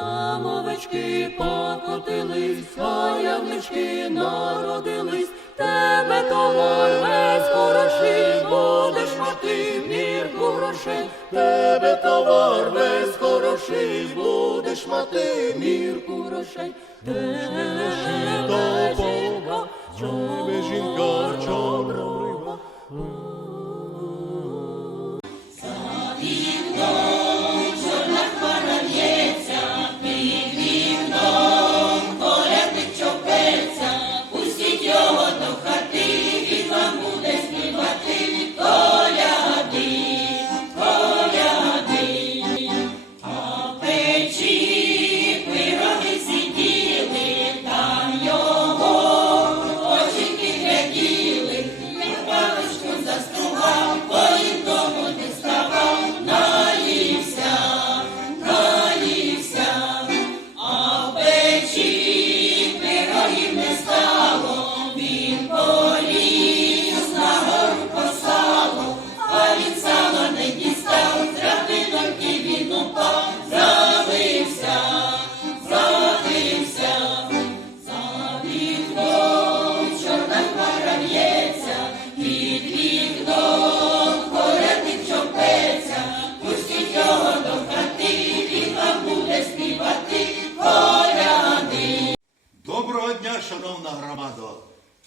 ялинички покотились, а явнички народились, тебе товар весь хороший, будеш мати мірку грошей, тебе товар весь хороший, будеш мати мірку грошей. Тебе жінка, тебе жінка, чорнобрива.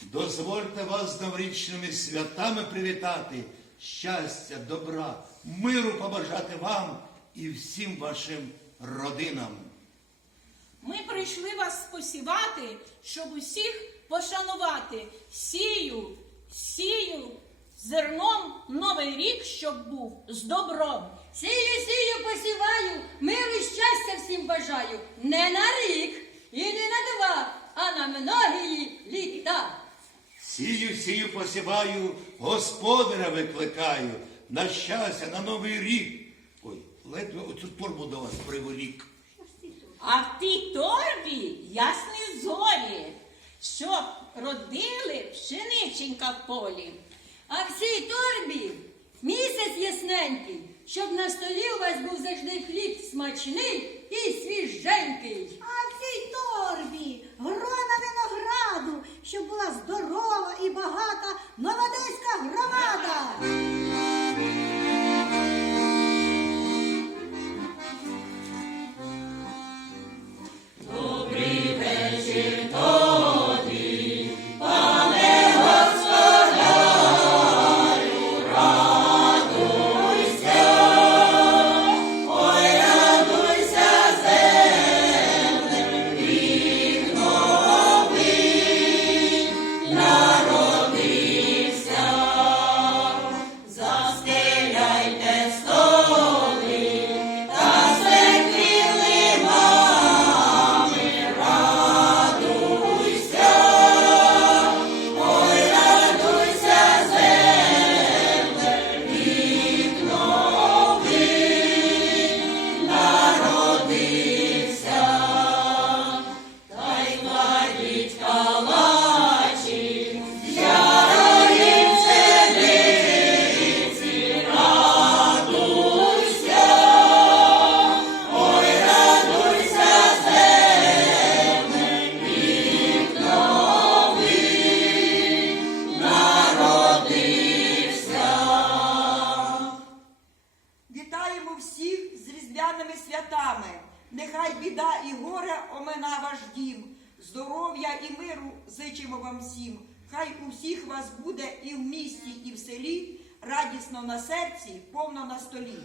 Дозвольте вас з новорічними святами привітати, щастя, добра, миру побажати вам і всім вашим родинам. Ми прийшли вас спосівати, щоб усіх пошанувати. Сію, сію зерном новий рік, щоб був з добром. Сію, сію, посіваю, миру і щастя всім бажаю. Не на рік і не на два, а на многії літа. Сію, сію, посіваю, господаря викликаю на щастя, на новий рік. Ой, ледве оцю торбу до вас приволік. А в тій торбі ясні зорі, щоб родили пшениченька в полі. А в цій торбі місяць ясненький, щоб на столі у вас був завжди хліб смачний і свіженький. А в цій торбі винограду, щоб була здорова і багата новодеська громада. Здоров'я і миру зичимо вам всім. Хай у всіх вас буде і в місті, і в селі, радісно на серці, повно на столі.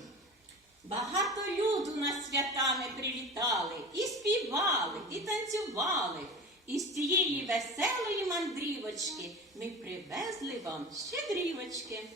Багато люду нас святами привітали, і співали, і танцювали. І з цієї веселої мандрівочки ми привезли вам щедрівочки.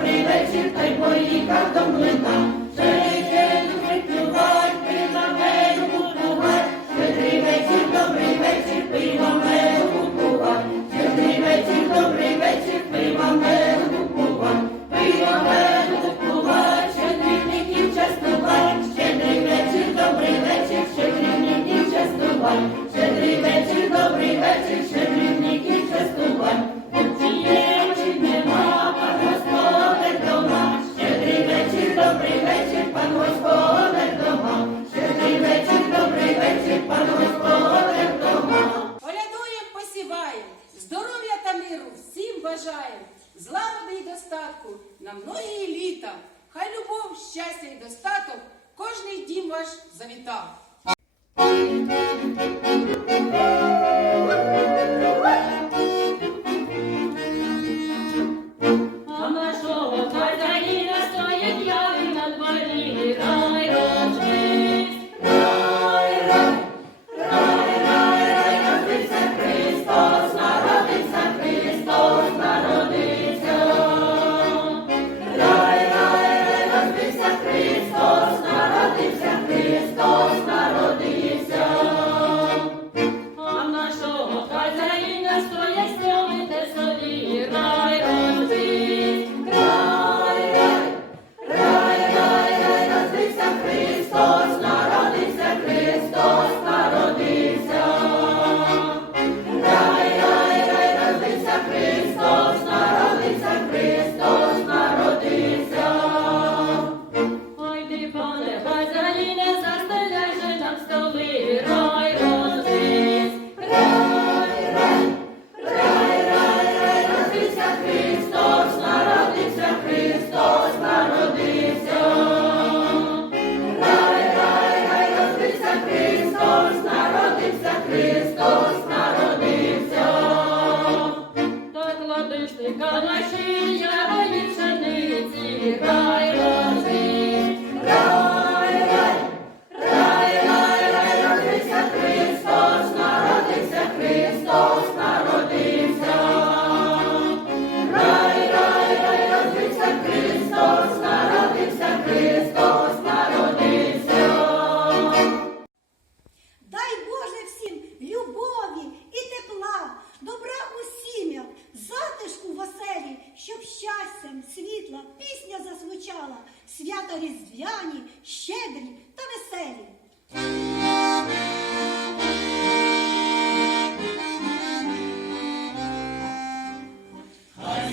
прилетів та й поїхав до млина. многі ну літа. Хай любов, щастя і достаток кожний дім ваш завітав. Hoy seré lindo estoy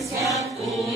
святку.